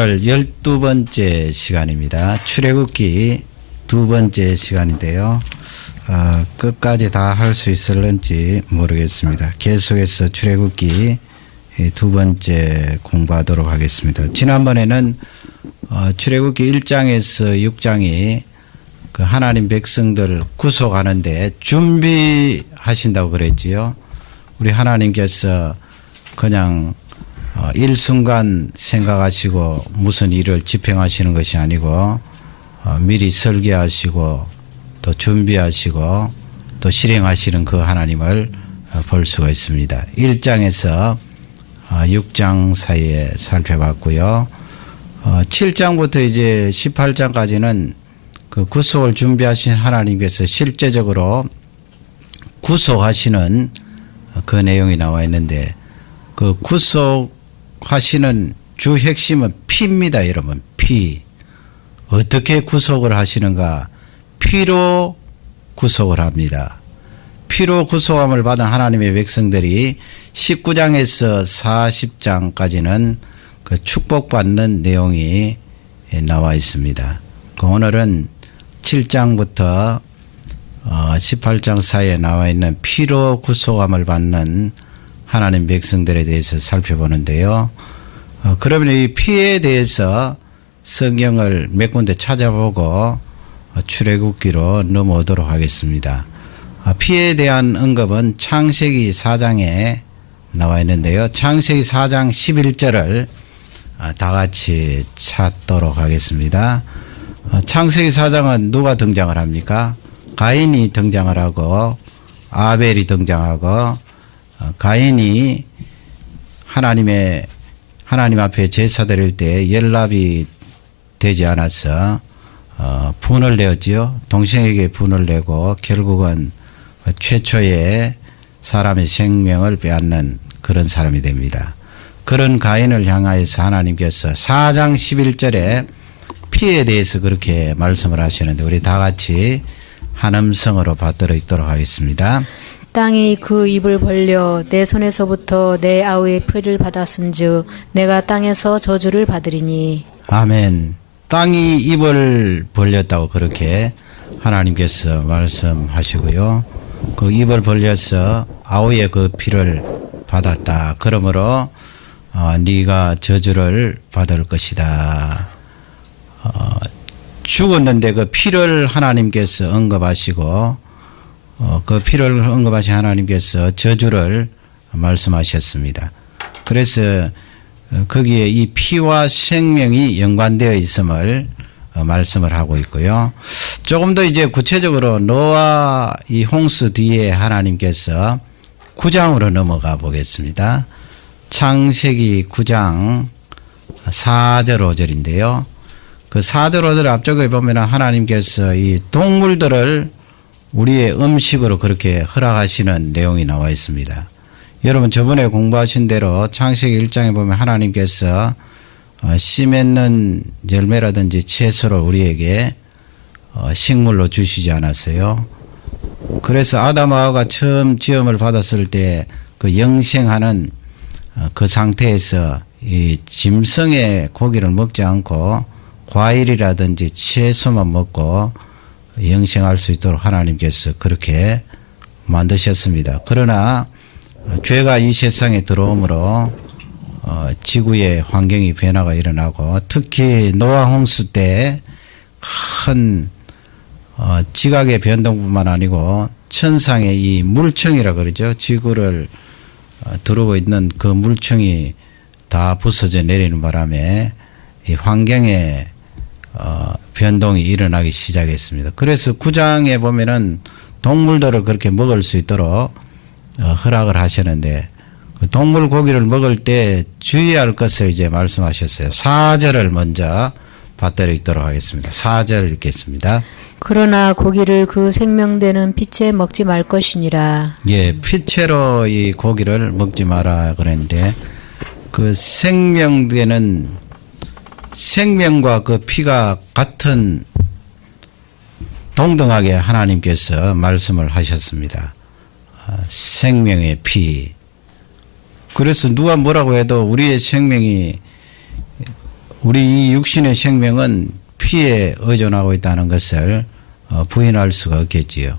오늘 12번째 시간입니다. 출애굽기 2번째 시간인데요. 끝까지 다 할 수 있을런지 모르겠습니다. 계속해서 출애굽기 2번째 공부하도록 하겠습니다. 지난번에는 출애굽기 1장에서 6장이 그 하나님 백성들 구속하는데 준비하신다고 그랬지요. 우리 하나님께서 그냥 일순간 생각하시고 무슨 일을 집행하시는 것이 아니고 미리 설계하시고 또 준비하시고 또 실행하시는 그 하나님을 볼 수가 있습니다. 1장에서 6장 사이에 살펴봤고요. 7장부터 이제 18장까지는 그 구속을 준비하신 하나님께서 실제적으로 구속하시는 그 내용이 나와 있는데 그 구속하시는 주 핵심은 피입니다, 여러분. 피. 어떻게 구속을 하시는가? 피로 구속을 합니다. 피로 구속함을 받은 하나님의 백성들이 19장에서 40장까지는 그 축복받는 내용이 나와 있습니다. 오늘은 7장부터 18장 사이에 나와 있는 피로 구속함을 받는 하나님 백성들에 대해서 살펴보는데요. 그러면 이 피에 대해서 성경을 몇 군데 찾아보고 출애굽기로 넘어오도록 하겠습니다. 피에 대한 언급은 창세기 4장에 나와 있는데요. 창세기 4장 11절을 다 같이 찾도록 하겠습니다. 창세기 4장은 누가 등장을 합니까? 가인이 등장을 하고 아벨이 등장하고 가인이 하나님 앞에 제사 드릴 때 연락이 되지 않아서 분을 내었지요. 동생에게 분을 내고 결국은 최초의 사람의 생명을 빼앗는 그런 사람이 됩니다. 그런 가인을 향하여서 하나님께서 4장 11절에 피에 대해서 그렇게 말씀을 하시는데 우리 다 같이 한 음성으로 받들어 있도록 하겠습니다. 땅이 그 입을 벌려 내 손에서부터 내 아우의 피를 받았은즉 내가 땅에서 저주를 받으리니. 아멘. 땅이 입을 벌렸다고 그렇게 하나님께서 말씀하시고요. 그 입을 벌려서 아우의 그 피를 받았다. 그러므로 네가 저주를 받을 것이다. 죽었는데 그 피를 하나님께서 언급하시고 그 피를 언급하신 하나님께서 저주를 말씀하셨습니다. 그래서 거기에 이 피와 생명이 연관되어 있음을 말씀을 하고 있고요. 조금 더 이제 구체적으로 노아 이 홍수 뒤에 하나님께서 9장으로 넘어가 보겠습니다. 창세기 9장 4절 5절인데요. 그 4절 5절 앞쪽에 보면 하나님께서 이 동물들을 우리의 음식으로 그렇게 허락하시는 내용이 나와 있습니다. 여러분 저번에 공부하신 대로 창세기 1장에 보면 하나님께서 씨 맺는 열매라든지 채소를 우리에게 식물로 주시지 않았어요. 그래서 아담과 하와가 처음 지음을 받았을 때 그 영생하는 그 상태에서 이 짐승의 고기를 먹지 않고 과일이라든지 채소만 먹고 영생할 수 있도록 하나님께서 그렇게 만드셨습니다. 그러나 죄가 이 세상에 들어오므로 지구의 환경이 변화가 일어나고 특히 노아 홍수 때 큰 지각의 변동뿐만 아니고 천상의 이 물청이라 그러죠. 지구를 두르고 있는 그 물청이 다 부서져 내리는 바람에 이 환경의 변동이 일어나기 시작했습니다. 그래서 9장에 보면은 동물들을 그렇게 먹을 수 있도록 허락을 하셨는데 그 동물 고기를 먹을 때 주의할 것을 이제 말씀하셨어요. 4절을 먼저 받들어 읽도록 하겠습니다. 4절 읽겠습니다. 그러나 고기를 그 생명되는 피채 먹지 말 것이니라. 예, 피채로 이 고기를 먹지 마라 그랬는데 그 생명되는 생명과 그 피가 같은 동등하게 하나님께서 말씀을 하셨습니다. 생명의 피. 그래서 누가 뭐라고 해도 우리의 생명이 우리 이 육신의 생명은 피에 의존하고 있다는 것을 부인할 수가 없겠지요.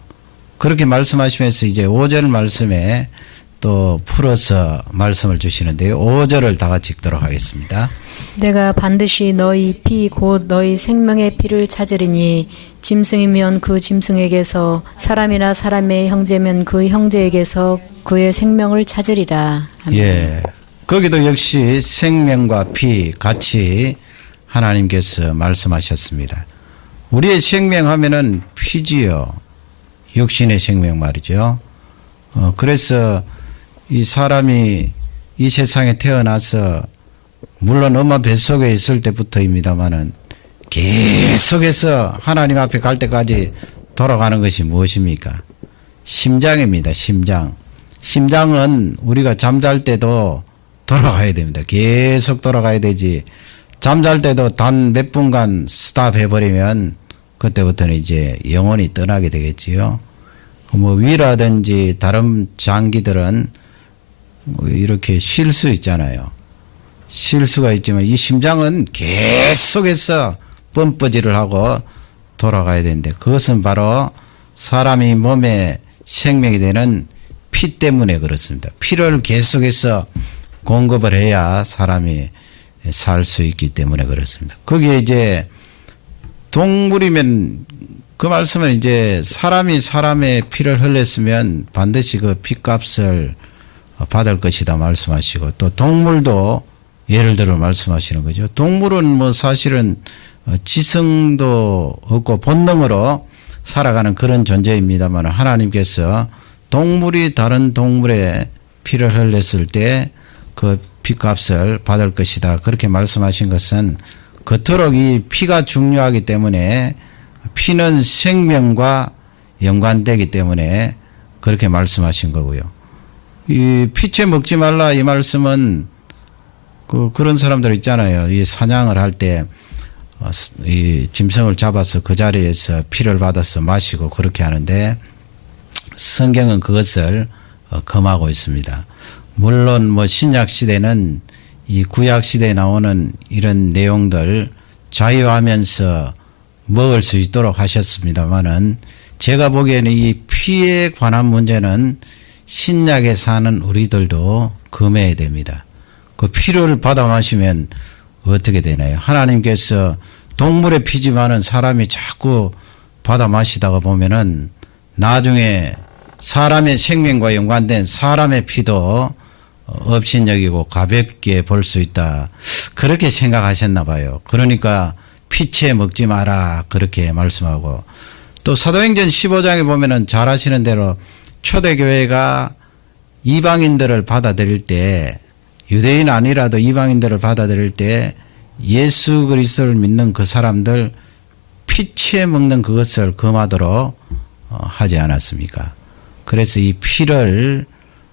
그렇게 말씀하시면서 이제 5절 말씀에 또 풀어서 말씀을 주시는데요. 5절을 다 같이 읽도록 하겠습니다. 내가 반드시 너희 피 곧 너희 생명의 피를 찾으리니 짐승이면 그 짐승에게서 사람이나 사람의 형제면 그 형제에게서 그의 생명을 찾으리라. 예. 거기도 역시 생명과 피 같이 하나님께서 말씀하셨습니다. 우리의 생명하면은 피지요. 육신의 생명 말이죠. 그래서 이 사람이 이 세상에 태어나서 물론 엄마 뱃속에 있을 때부터입니다마는 계속해서 하나님 앞에 갈 때까지 돌아가는 것이 무엇입니까? 심장입니다. 심장. 심장은 우리가 잠잘 때도 돌아가야 됩니다. 계속 돌아가야 되지. 잠잘 때도 단 몇 분간 스탑 해버리면 그때부터는 이제 영혼이 떠나게 되겠지요. 뭐 위라든지 다른 장기들은 이렇게 쉴 수 있잖아요. 쉴 수가 있지만 이 심장은 계속해서 펌프질을 하고 돌아가야 되는데 그것은 바로 사람이 몸에 생명이 되는 피 때문에 그렇습니다. 피를 계속해서 공급을 해야 사람이 살 수 있기 때문에 그렇습니다. 거기에 이제 동물이면 그 말씀은 이제 사람이 사람의 피를 흘렸으면 반드시 그 피값을 받을 것이다 말씀하시고 또 동물도 예를 들어 말씀하시는 거죠. 동물은 뭐 사실은 지성도 없고 본능으로 살아가는 그런 존재입니다만 하나님께서 동물이 다른 동물의 피를 흘렸을 때 그 피값을 받을 것이다. 그렇게 말씀하신 것은 그토록 이 피가 중요하기 때문에 피는 생명과 연관되기 때문에 그렇게 말씀하신 거고요. 이 피채 먹지 말라 이 말씀은 그런 사람들 있잖아요. 이 사냥을 할 때 이 짐승을 잡아서 그 자리에서 피를 받아서 마시고 그렇게 하는데 성경은 그것을 금하고 있습니다. 물론 뭐 신약 시대는 이 구약 시대에 나오는 이런 내용들 자유하면서 먹을 수 있도록 하셨습니다만은 제가 보기에는 이 피에 관한 문제는 신약에 사는 우리들도 금해야 됩니다. 그 피를 받아 마시면 어떻게 되나요? 하나님께서 동물의 피지만은 사람이 자꾸 받아 마시다가 보면은 나중에 사람의 생명과 연관된 사람의 피도 업신여기고 가볍게 볼 수 있다. 그렇게 생각하셨나 봐요. 그러니까 피채 먹지 마라 그렇게 말씀하고 또 사도행전 15장에 보면은 잘 아시는 대로 초대교회가 이방인들을 받아들일 때 유대인 아니라도 이방인들을 받아들일 때 예수 그리스도를 믿는 그 사람들 피채 먹는 그것을 금하도록 하지 않았습니까? 그래서 이 피를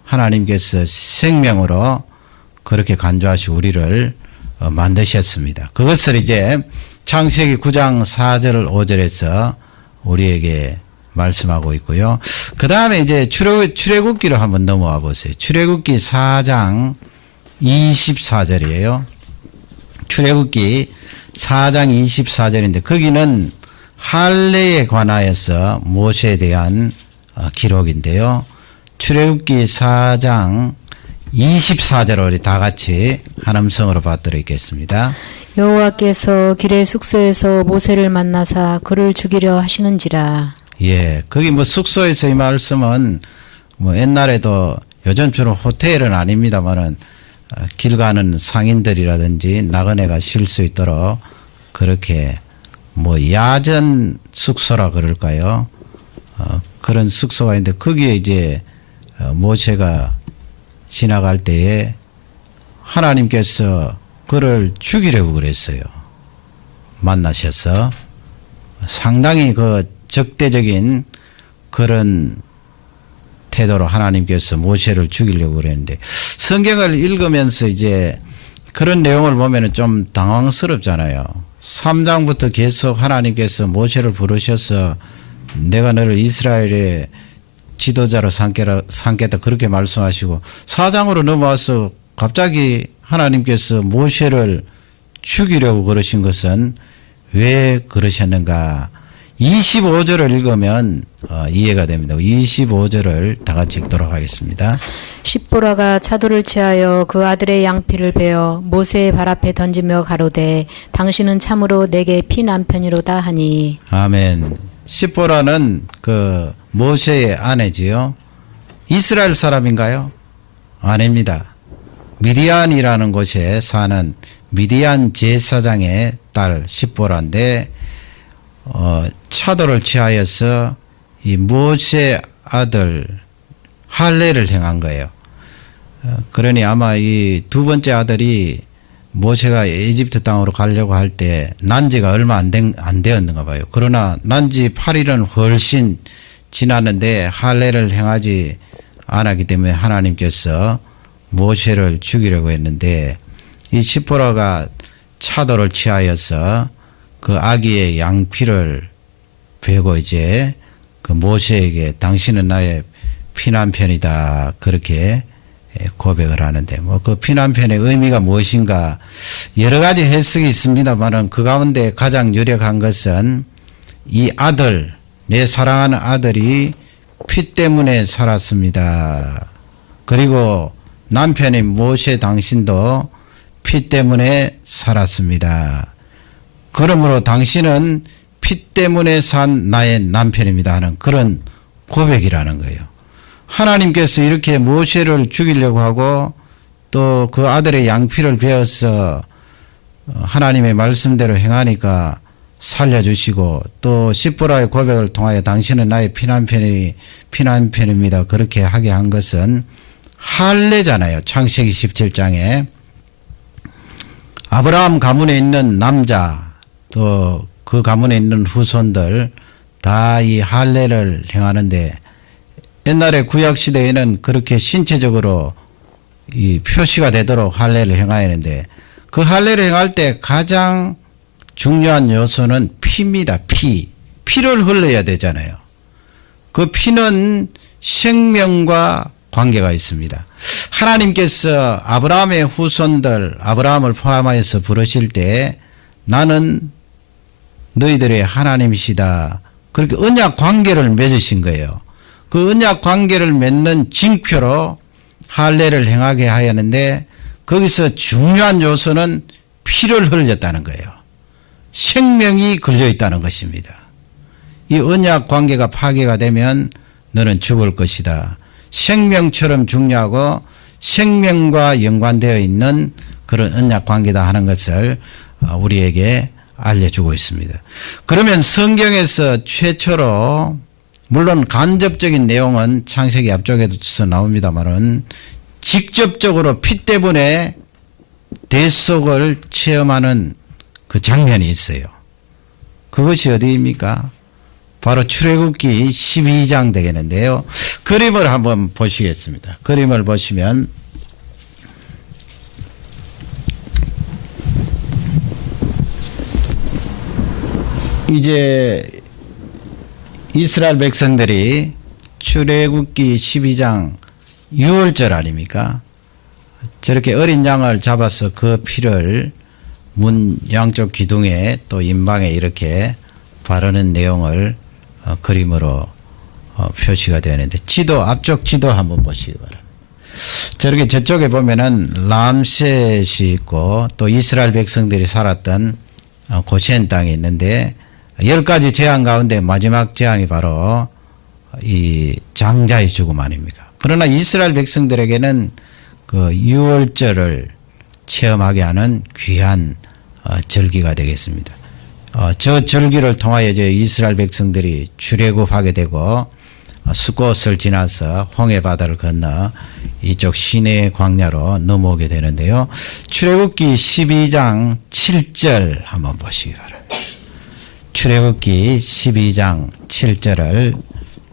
하나님께서 생명으로 그렇게 간주하시고 우리를 만드셨습니다. 그것을 이제 창세기 9장 4절 5절에서 우리에게 말씀하고 있고요. 그 다음에 이제 출애굽기로 한번 넘어와 보세요. 출애굽기 4장 24절이에요. 출애굽기 4장 24절인데 거기는 할례에 관하여서 모세에 대한 기록인데요. 출애굽기 4장 24절을 우리 다 같이 한 음성으로 받들어 있겠습니다. 여호와께서 길의 숙소에서 모세를 만나사 그를 죽이려 하시는지라. 예, 거기 뭐 숙소에서 이 말씀은 뭐 옛날에도 요즘처럼 호텔은 아닙니다만은 길 가는 상인들이라든지 나그네가 쉴 수 있도록 그렇게 뭐 야전 숙소라 그럴까요? 그런 숙소가 있는데 거기에 이제 모세가 지나갈 때에 하나님께서 그를 죽이려고 그랬어요. 만나셔서 상당히 그 적대적인 그런 태도로 하나님께서 모세를 죽이려고 그랬는데 성경을 읽으면서 이제 그런 내용을 보면은 좀 당황스럽잖아요. 3장부터 계속 하나님께서 모세를 부르셔서 내가 너를 이스라엘의 지도자로 삼겠다 그렇게 말씀하시고 4장으로 넘어와서 갑자기 하나님께서 모세를 죽이려고 그러신 것은 왜 그러셨는가? 25절을 읽으면 이해가 됩니다. 25절을 다 같이 읽도록 하겠습니다. 십보라가 차도를 취하여 그 아들의 양피를 베어 모세의 발 앞에 던지며 가로되 당신은 참으로 내게 피 남편이로다 하니. 아멘. 십보라는 그 모세의 아내지요. 이스라엘 사람인가요? 아닙니다. 미디안이라는 곳에 사는 미디안 제사장의 딸 십보라인데 차도를 취하여서 이 모세 아들 할례를 행한 거예요. 그러니 아마 이 두 번째 아들이 모세가 이집트 땅으로 가려고 할 때 난지가 얼마 안 되었는가 봐요. 그러나 난지 8일은 훨씬 지났는데 할례를 행하지 않았기 때문에 하나님께서 모세를 죽이려고 했는데 이 십보라가 차도를 취하여서 그 아기의 양피를 베고 이제 그 모세에게 당신은 나의 피남편이다 그렇게 고백을 하는데 뭐 그 피남편의 의미가 무엇인가 여러 가지 해석이 있습니다만은 그 가운데 가장 유력한 것은 이 아들 내 사랑하는 아들이 피 때문에 살았습니다. 그리고 남편인 모세 당신도 피 때문에 살았습니다. 그러므로 당신은 피 때문에 산 나의 남편입니다 하는 그런 고백이라는 거예요. 하나님께서 이렇게 모세를 죽이려고 하고 또 그 아들의 양피를 베어서 하나님의 말씀대로 행하니까 살려주시고 또 십보라의 고백을 통하여 당신은 나의 피난편입니다 그렇게 하게 한 것은 할례잖아요. 창세기 17장에 아브라함 가문에 있는 남자 또 그 가문에 있는 후손들 다 이 할례를 행하는데 옛날에 구약시대에는 그렇게 신체적으로 이 표시가 되도록 할례를 행해야 하는데 그 할례를 행할 때 가장 중요한 요소는 피입니다. 피를 흘려야 되잖아요. 그 피는 생명과 관계가 있습니다. 하나님께서 아브라함의 후손들 아브라함을 포함하여서 부르실 때 나는 너희들의 하나님이시다. 그렇게 언약 관계를 맺으신 거예요. 그 언약 관계를 맺는 징표로 할례를 행하게 하였는데 거기서 중요한 요소는 피를 흘렸다는 거예요. 생명이 걸려 있다는 것입니다. 이 언약 관계가 파괴가 되면 너는 죽을 것이다. 생명처럼 중요하고 생명과 연관되어 있는 그런 언약 관계다 하는 것을 우리에게 알려주고 있습니다. 그러면 성경에서 최초로 물론 간접적인 내용은 창세기 앞쪽에서 나옵니다만은 직접적으로 피 때문에 대속을 체험하는 그 장면이 있어요. 그것이 어디입니까? 바로 출애굽기 12장 되겠는데요. 그림을 한번 보시겠습니다. 그림을 보시면 이제 이스라엘 백성들이 출애굽기 12장 6월절 아닙니까? 저렇게 어린 양을 잡아서 그 피를 문 양쪽 기둥에 또 임방에 이렇게 바르는 내용을 그림으로 표시가 되는데 앞쪽 지도 한번 보시기 바랍니다. 저렇게 저쪽에 보면은 람셋이 있고 또 이스라엘 백성들이 살았던 고센 땅이 있는데 10가지 재앙 가운데 마지막 재앙이 바로 이 장자의 죽음 아닙니까? 그러나 이스라엘 백성들에게는 그 유월절을 체험하게 하는 귀한 절기가 되겠습니다. 저 절기를 통하여 이제 이스라엘 백성들이 출애굽하게 되고 숫곳을 지나서 홍해 바다를 건너 이쪽 시내 광야로 넘어오게 되는데요. 출애굽기 12장 7절 한번 보시기 바랍니다. 출애굽기 12장 7절을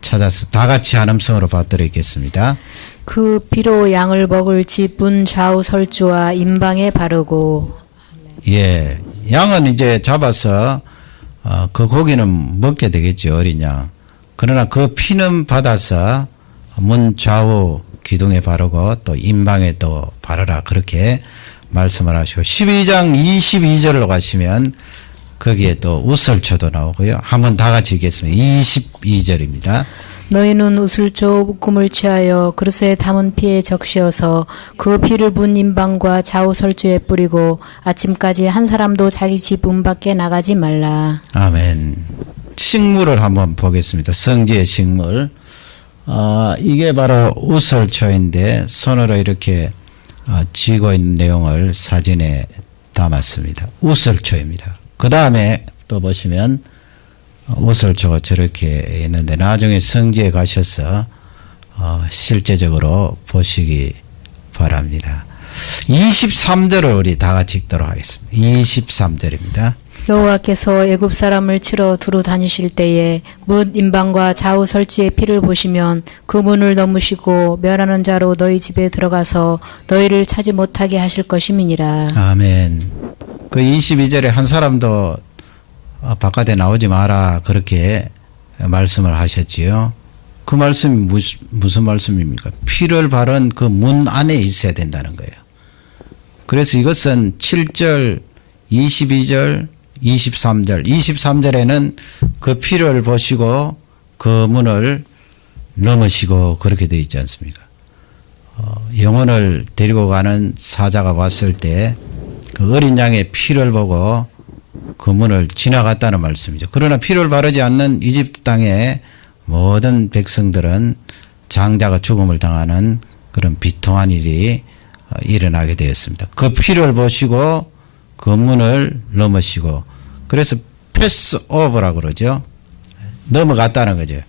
찾아서 다 같이 한음성으로 받들어있겠습니다. 그 피로 양을 먹을 집 문 좌우 설주와 임방에 바르고. 예, 양은 이제 잡아서 그 고기는 먹게 되겠죠, 어린 양. 그러나 그 피는 받아서 문 좌우 기둥에 바르고 또 임방에 또 바르라 그렇게 말씀을 하시고 12장 22절로 가시면 거기에 또 우설초도 나오고요. 한번 다 같이 읽겠습니다. 22절입니다. 너희는 우슬조 묶음을 취하여 그릇에 담은 피에 적시어서 그 피를 분 임방과 좌우 설주에 뿌리고 아침까지 한 사람도 자기 집 문 밖에 나가지 말라. 아멘. 식물을 한번 보겠습니다. 성지의 식물. 이게 바로 우설초인데 손으로 이렇게 쥐고 있는 내용을 사진에 담았습니다. 우설초입니다. 그 다음에 또 보시면 우설초가 저렇게 있는데 나중에 성지에 가셔서 실제적으로 보시기 바랍니다. 23절을 우리 다 같이 읽도록 하겠습니다. 23절입니다. 여호와께서 애굽 사람을 치러 두루 다니실 때에 문 임방과 좌우 설주의 피를 보시면 그 문을 넘으시고 멸하는 자로 너희 집에 들어가서 너희를 차지 못하게 하실 것임이니라. 아멘. 그 22절에 한 사람도 바깥에 나오지 마라 그렇게 말씀을 하셨지요. 그 말씀이 무슨 말씀입니까? 피를 바른 그 문 안에 있어야 된다는 거예요. 그래서 이것은 7절, 22절, 23절, 23절에는 그 피를 보시고 그 문을 넘으시고 그렇게 되어 있지 않습니까? 영혼을 데리고 가는 사자가 왔을 때 그 어린 양의 피를 보고 그 문을 지나갔다는 말씀이죠. 그러나 피를 바르지 않는 이집트 땅의 모든 백성들은 장자가 죽음을 당하는 그런 비통한 일이 일어나게 되었습니다. 그 피를 보시고 그 문을 넘으시고 그래서 패스 오버라고 그러죠. 넘어갔다는 거죠.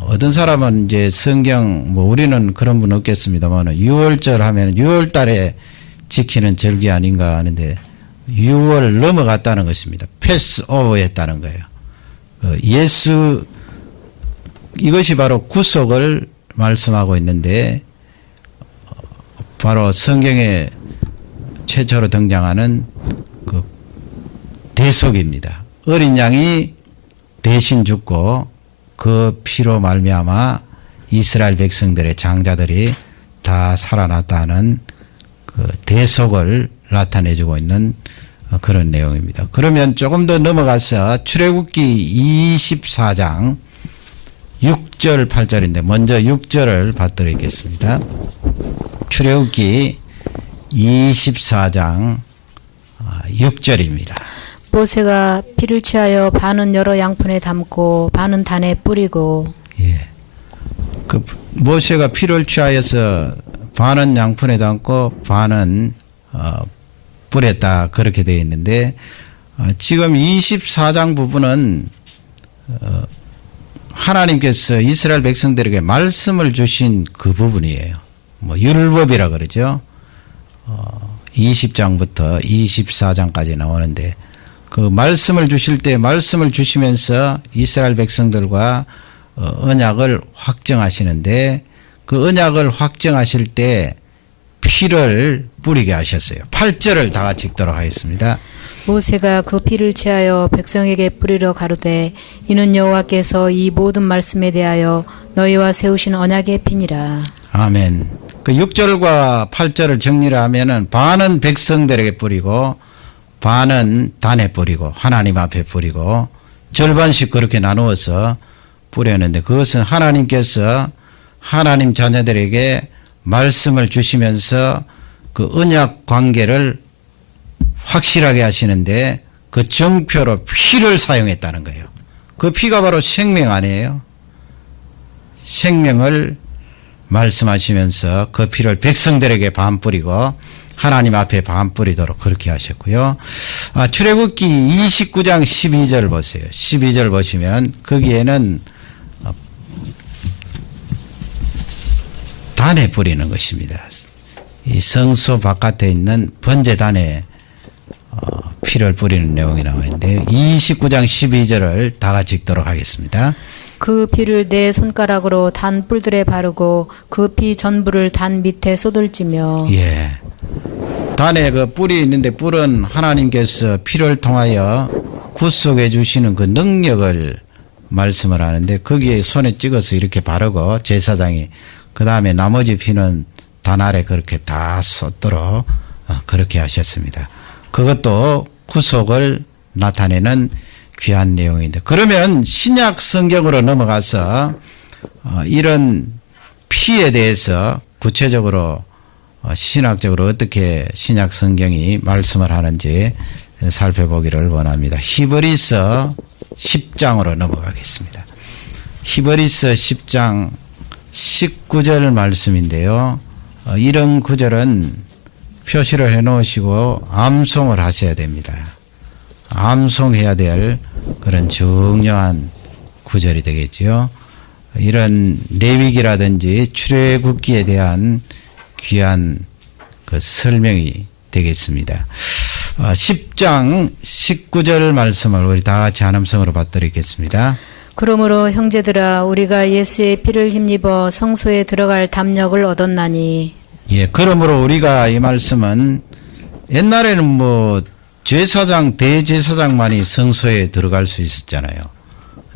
어떤 사람은 이제 성경 우리는 그런 분 없겠습니다만 6월절 하면 6월 달에 지키는 절기 아닌가 하는데 6월 넘어갔다는 것입니다. 패스 오버했다는 거예요. 예수 이것이 바로 구속을 말씀하고 있는데 바로 성경에 최초로 등장하는 그 대속입니다. 어린 양이 대신 죽고 그 피로 말미암아 이스라엘 백성들의 장자들이 다 살아났다는 그 대속을 나타내주고 있는 그런 내용입니다. 그러면 조금 더 넘어가서 출애굽기 24장 6절 8절인데 먼저 6절을 받들겠습니다. 출애굽기 24장 6절입니다. 모세가 피를 취하여 반은 여러 양푼에 담고 반은 단에 뿌리고. 예. 그 모세가 피를 취하여서 반은 양푼에 담고 반은 뿌렸다 그렇게 되어 있는데 지금 24장 부분은 하나님께서 이스라엘 백성들에게 말씀을 주신 그 부분이에요. 율법이라 그러죠. 20장부터 24장까지 나오는데 그 말씀을 주실 때 말씀을 주시면서 이스라엘 백성들과 언약을 확정하시는데 그 언약을 확정하실 때 피를 뿌리게 하셨어요. 8절을 다 같이 읽도록 하겠습니다. 모세가 그 피를 취하여 백성에게 뿌리러 가로되 이는 여호와께서 이 모든 말씀에 대하여 너희와 세우신 언약의 피니라. 아멘. 그 6절과 8절을 정리를 하면은 반은 백성들에게 뿌리고 반은 단에 뿌리고 하나님 앞에 뿌리고 절반씩 그렇게 나누어서 뿌렸는데 그것은 하나님께서 하나님 자녀들에게 말씀을 주시면서 그 언약 관계를 확실하게 하시는데 그 정표로 피를 사용했다는 거예요. 그 피가 바로 생명 아니에요. 생명을 말씀하시면서 그 피를 백성들에게 반 뿌리고 하나님 앞에 반 뿌리도록 그렇게 하셨고요. 출애굽기 29장 12절 보세요. 12절 보시면 거기에는 단에 뿌리는 것입니다. 이 성소 바깥에 있는 번제단에 피를 뿌리는 내용이 나와 있는데 29장 12절을 다 같이 읽도록 하겠습니다. 그 피를 내 손가락으로 단 뿔들에 바르고 그 피 전부를 단 밑에 쏟을지며. 예. 단에 그 뿔이 있는데 뿔은 하나님께서 피를 통하여 구속해 주시는 그 능력을 말씀을 하는데 거기에 손에 찍어서 이렇게 바르고 제사장이 그 다음에 나머지 피는 단 아래 그렇게 다 쏟도록 그렇게 하셨습니다. 그것도 구속을 나타내는 귀한 내용인데, 그러면 신약 성경으로 넘어가서 이런 피에 대해서 구체적으로 신학적으로 어떻게 신약 성경이 말씀을 하는지 살펴보기를 원합니다. 히브리서 10장으로 넘어가겠습니다. 히브리서 10장 19절 말씀인데요. 이런 구절은 표시를 해 놓으시고 암송을 하셔야 됩니다. 암송해야 될 그런 중요한 구절이 되겠지요. 이런 레위기라든지 출애굽기에 대한 귀한 그 설명이 되겠습니다. 10장 19절 말씀을 우리 다 같이 한음성으로 받들겠습니다. 그러므로 형제들아 우리가 예수의 피를 힘입어 성소에 들어갈 담력을 얻었나니. 예, 그러므로 우리가 이 말씀은 옛날에는 뭐 제사장, 대제사장만이 성소에 들어갈 수 있었잖아요.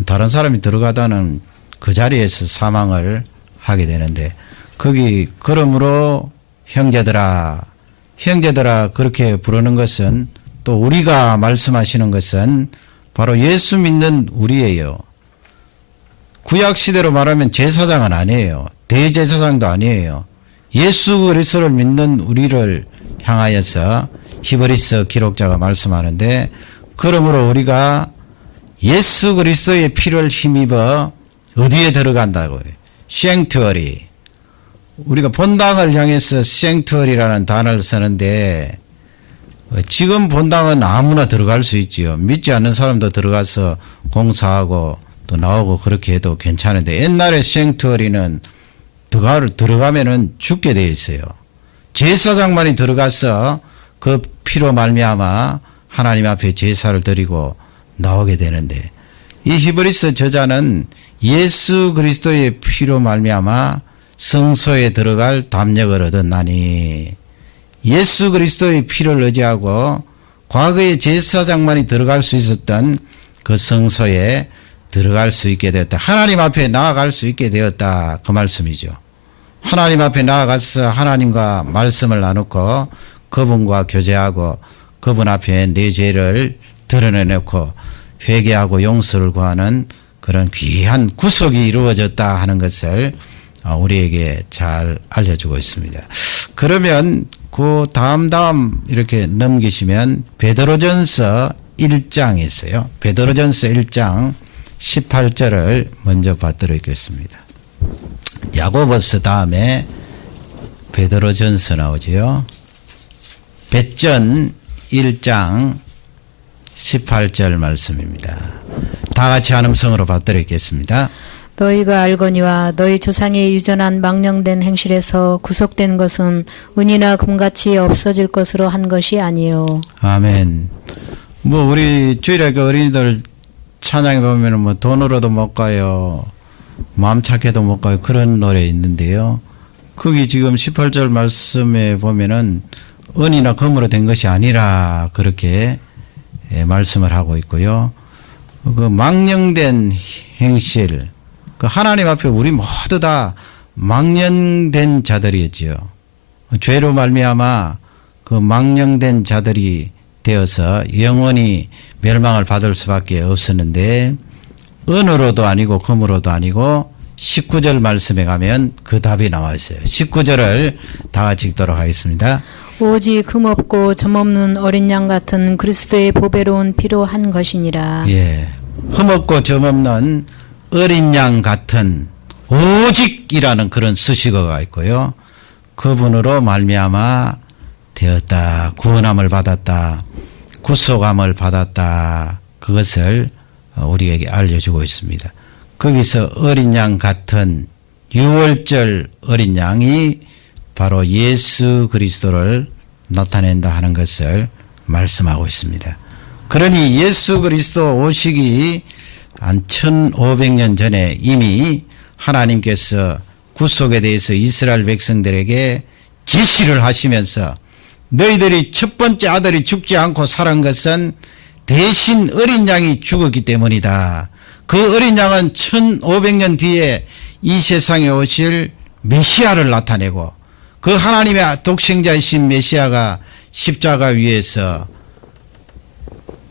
다른 사람이 들어가다는 그 자리에서 사망을 하게 되는데, 거기 그러므로 형제들아 그렇게 부르는 것은, 또 우리가 말씀하시는 것은 바로 예수 믿는 우리예요. 구약시대로 말하면 제사장은 아니에요. 대제사장도 아니에요. 예수 그리스도를 믿는 우리를 향하여서 히브리서 기록자가 말씀하는데, 그러므로 우리가 예수 그리스도의 피를 힘입어 어디에 들어간다고요? 쉔투어리. 우리가 본당을 향해서 쉔투어리라는 단어를 쓰는데, 지금 본당은 아무나 들어갈 수 있지요. 믿지 않는 사람도 들어가서 공사하고 또 나오고 그렇게 해도 괜찮은데, 옛날에 쉔투어리는 들어가면은 죽게 되어 있어요. 제사장만이 들어가서 그 피로 말미암아 하나님 앞에 제사를 드리고 나오게 되는데, 이 히브리서 저자는 예수 그리스도의 피로 말미암아 성소에 들어갈 담력을 얻었나니, 예수 그리스도의 피를 의지하고 과거에 제사장만이 들어갈 수 있었던 그 성소에 들어갈 수 있게 되었다. 하나님 앞에 나아갈 수 있게 되었다. 그 말씀이죠. 하나님 앞에 나아가서 하나님과 말씀을 나누고 그분과 교제하고 그분 앞에 내 죄를 드러내놓고 회개하고 용서를 구하는 그런 귀한 구속이 이루어졌다 하는 것을 우리에게 잘 알려주고 있습니다. 그러면 그 다음 이렇게 넘기시면 베드로전서 1장이 있어요. 베드로전서 1장 18절을 먼저 받들어 있겠습니다. 야고보서 다음에 베드로전서 나오지요.別전 1장 18절 말씀입니다. 다 같이 한음성으로 받들어 있겠습니다. 너희가 알거니와 너희 조상의 유전한 망령된 행실에서 구속된 것은 은이나 금같이 없어질 것으로 한 것이 아니요. 아멘. 뭐 우리 주일학교 어린이들 찬양에 보면은 뭐 돈으로도 못 가요, 마음 착해도 못 가요, 그런 노래 있는데요. 거기 지금 18절 말씀에 보면은 은이나 금으로 된 것이 아니라 그렇게 말씀을 하고 있고요. 그 망령된 행실, 그 하나님 앞에 우리 모두 다 망령된 자들이었지요. 죄로 말미암아 그 망령된 자들이 되어서 영원히 멸망을 받을 수밖에 없었는데, 은으로도 아니고 금으로도 아니고 19절 말씀에 가면 그 답이 나와 있어요. 19절을 다 같이 읽도록 하겠습니다. 오직 흠없고 점없는 어린 양 같은 그리스도의 보배로운 피로 한 것이니라. 예, 흠없고 점없는 어린 양 같은 오직이라는 그런 수식어가 있고요. 그분으로 말미암아 되었다, 구원함을 받았다, 구속함을 받았다, 그것을 우리에게 알려주고 있습니다. 거기서 어린 양 같은 6월절 어린 양이 바로 예수 그리스도를 나타낸다 하는 것을 말씀하고 있습니다. 그러니 예수 그리스도 오시기 한 1500년 전에 이미 하나님께서 구속에 대해서 이스라엘 백성들에게 지시를 하시면서, 너희들이 첫 번째 아들이 죽지 않고 살은 것은 대신 어린 양이 죽었기 때문이다. 그 어린 양은 1500년 뒤에 이 세상에 오실 메시아를 나타내고, 그 하나님의 독생자이신 메시아가 십자가 위에서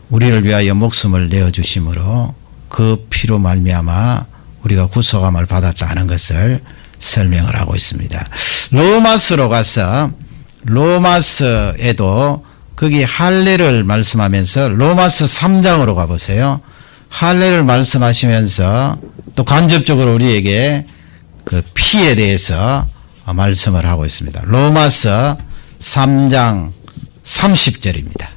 우리를 위하여 목숨을 내어주심으로 그 피로 말미암아 우리가 구속함을 받았다는 것을 설명을 하고 있습니다. 로마서로 가서 로마서에도 거기 할례를 말씀하면서 로마서 3장으로 가보세요. 할례를 말씀하시면서 또 간접적으로 우리에게 그 피에 대해서 말씀을 하고 있습니다. 로마서 3장 30절입니다.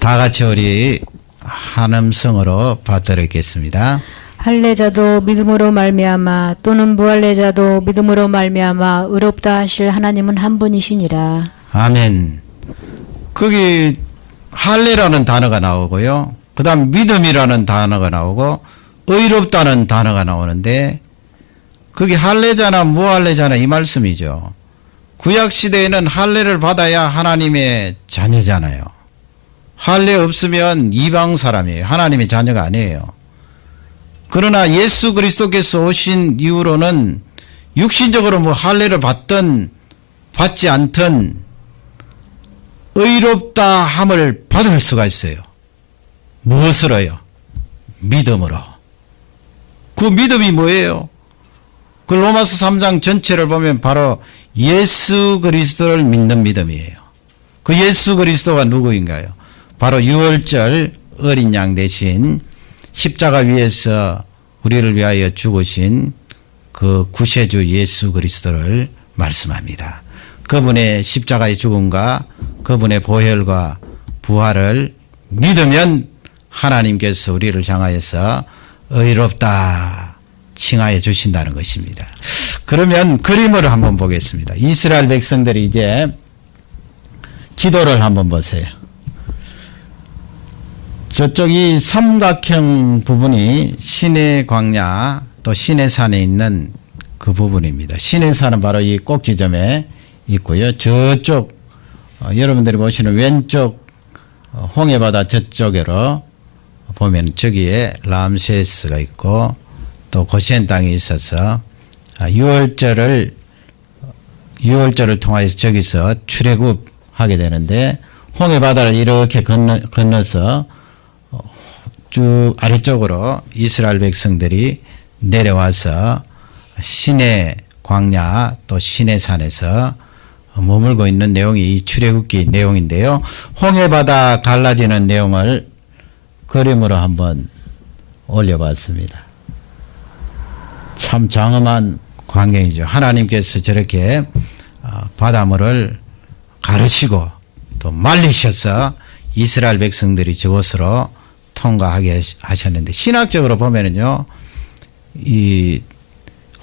다 같이 우리 한음성으로 받들겠습니다. 할례자도 믿음으로 말미암아 또는 무할례자도 믿음으로 말미암아 의롭다 하실 하나님은 한 분이시니라. 아멘. 거기 할례라는 단어가 나오고요. 그 다음 믿음이라는 단어가 나오고 의롭다는 단어가 나오는데 거기 할례자나 무할례자나 이 말씀이죠. 구약시대에는 할례를 받아야 하나님의 자녀잖아요. 할례 없으면 이방 사람이에요. 하나님의 자녀가 아니에요. 그러나 예수 그리스도께서 오신 이후로는 육신적으로 뭐 할례를 받든 받지 않든 의롭다 함을 받을 수가 있어요. 무엇으로요? 믿음으로. 그 믿음이 뭐예요? 그 로마서 3장 전체를 보면 바로 예수 그리스도를 믿는 믿음이에요. 그 예수 그리스도가 누구인가요? 바로 유월절 어린 양 대신 십자가 위에서 우리를 위하여 죽으신 그 구세주 예수 그리스도를 말씀합니다. 그분의 십자가의 죽음과 그분의 보혈과 부활을 믿으면 하나님께서 우리를 향하여서 의롭다 칭하여 주신다는 것입니다. 그러면 그림을 한번 보겠습니다. 이스라엘 백성들이 이제 지도를 한번 보세요. 저쪽 이 삼각형 부분이 시내 광야 또 시내산에 있는 그 부분입니다. 시내산은 바로 이 꼭지점에 있고요. 저쪽 여러분들이 보시는 왼쪽 홍해바다 저쪽으로 보면 저기에 람세스가 있고 또 고센 땅이 있어서 유월절을 통하여서 저기서 출애굽하게 되는데 홍해바다를 이렇게 건너서 쭉 아래쪽으로 이스라엘 백성들이 내려와서 시내 광야 또 시내산에서 머물고 있는 내용이 이 출애굽기 내용인데요. 홍해바다 갈라지는 내용을 그림으로 한번 올려봤습니다. 참 장엄한 광경이죠. 하나님께서 저렇게 바닷물을 가르치고 또 말리셔서 이스라엘 백성들이 저곳으로 통과하게 하셨는데 신학적으로 보면은요, 이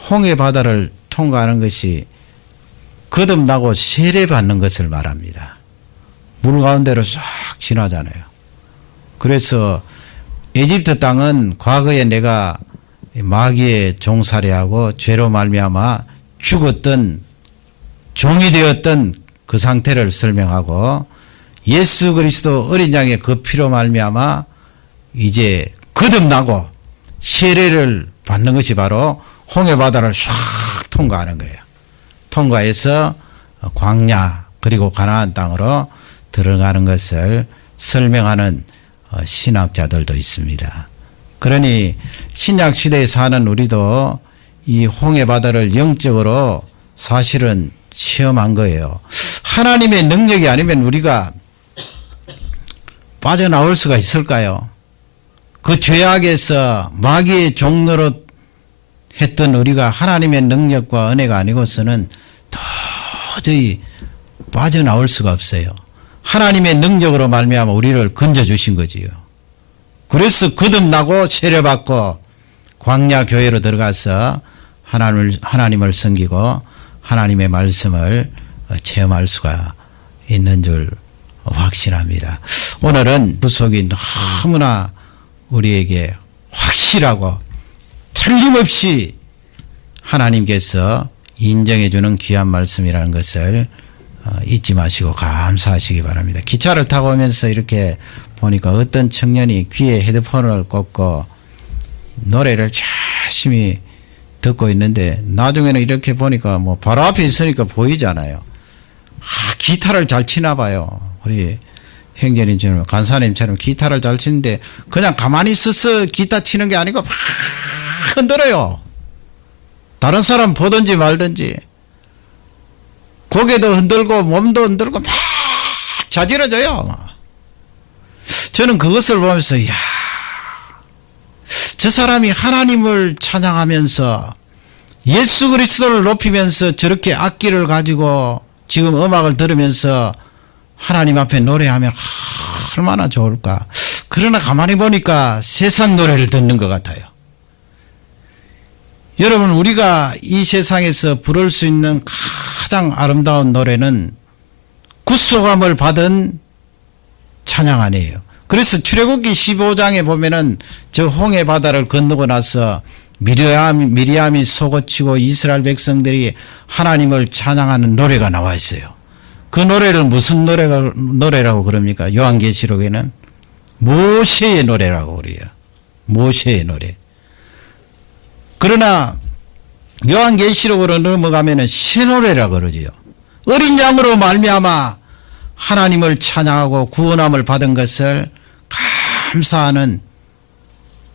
홍해 바다를 통과하는 것이 거듭나고 세례받는 것을 말합니다. 물 가운데로 싹 지나잖아요. 그래서 에집트 땅은 과거에 내가 마귀의 종살이하고 죄로 말미암아 죽었던 종이 되었던 그 상태를 설명하고 예수 그리스도 어린 양의 그 피로 말미암아 이제 거듭나고 세례를 받는 것이 바로 홍해 바다를 싹 통과하는 거예요. 통과해서 광야 그리고 가나안 땅으로 들어가는 것을 설명하는 신학자들도 있습니다. 그러니 신약 시대에 사는 우리도 이 홍해 바다를 영적으로 사실은 체험한 거예요. 하나님의 능력이 아니면 우리가 빠져나올 수가 있을까요? 그 죄악에서 마귀의 종노릇 했던 우리가 하나님의 능력과 은혜가 아니고서는 도저히 빠져나올 수가 없어요. 하나님의 능력으로 말미암아 우리를 건져주신 거지요. 그래서 거듭나고 세례받고 광야 교회로 들어가서 하나님을 섬기고 하나님의 말씀을 체험할 수가 있는 줄 확신합니다. 오늘은 구속이 너무나 우리에게 확실하고 틀림없이 하나님께서 인정해 주는 귀한 말씀이라는 것을 잊지 마시고 감사하시기 바랍니다. 기차를 타고 오면서 이렇게 보니까 어떤 청년이 귀에 헤드폰을 꽂고 노래를 열심히 듣고 있는데 나중에는 이렇게 보니까 뭐 바로 앞에 있으니까 보이잖아요. 기타를 잘 치나 봐요. 우리 행제님처럼 간사님처럼 기타를 잘 치는데 그냥 가만히 있어서 기타 치는 게 아니고 막 흔들어요. 다른 사람 보든지 말든지 고개도 흔들고 몸도 흔들고 막 자지러져요. 저는 그것을 보면서 이야, 저 사람이 하나님을 찬양하면서 예수 그리스도를 높이면서 저렇게 악기를 가지고 지금 음악을 들으면서 하나님 앞에 노래하면 얼마나 좋을까. 그러나 가만히 보니까 세상 노래를 듣는 것 같아요. 여러분, 우리가 이 세상에서 부를 수 있는 가장 아름다운 노래는 구속함을 받은 찬양 아니에요. 그래서 출애굽기 15장에 보면은 저 홍해 바다를 건너고 나서 미리암이 속어치고 이스라엘 백성들이 하나님을 찬양하는 노래가 나와 있어요. 그 노래를 무슨 노래라고 그럽니까? 요한계시록에는 모세의 노래라고 그래요. 모세의 노래. 그러나 요한계시록으로 넘어가면은 새 노래라고 그러지요. 어린 양으로 말미암아 하나님을 찬양하고 구원함을 받은 것을 감사하는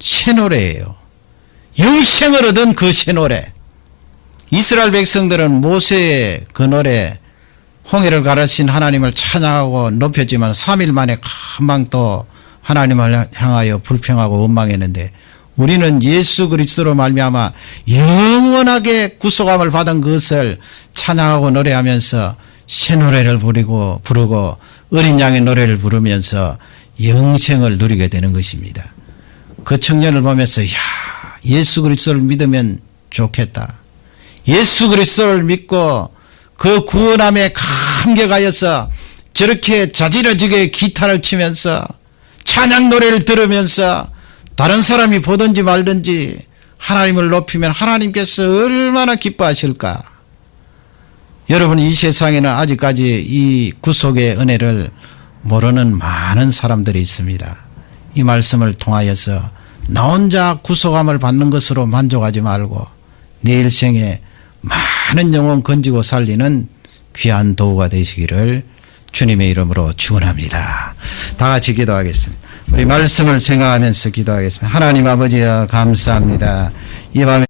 새 노래예요. 영생을 얻은 그 새 노래. 이스라엘 백성들은 모세의 그 노래, 홍해를 가르신 하나님을 찬양하고 높였지만 3일 만에 금방 또 하나님을 향하여 불평하고 원망했는데, 우리는 예수 그리스도로 말미암아 영원하게 구속함을 받은 그것을 찬양하고 노래하면서 새 노래를 부르고 어린 양의 노래를 부르면서 영생을 누리게 되는 것입니다. 그 청년을 보면서 야, 예수 그리스도를 믿으면 좋겠다. 예수 그리스도를 믿고 그 구원함에 감격하여서 저렇게 자지러지게 기타를 치면서 찬양 노래를 들으면서 다른 사람이 보든지 말든지 하나님을 높이면 하나님께서 얼마나 기뻐하실까. 여러분, 이 세상에는 아직까지 이 구속의 은혜를 모르는 많은 사람들이 있습니다. 이 말씀을 통하여서 나 혼자 구속함을 받는 것으로 만족하지 말고 내 일생에 많은 영혼 건지고 살리는 귀한 도구가 되시기를 주님의 이름으로 축원합니다. 다 같이 기도하겠습니다. 우리 말씀을 생각하면서 기도하겠습니다. 하나님 아버지여, 감사합니다. 이 밤에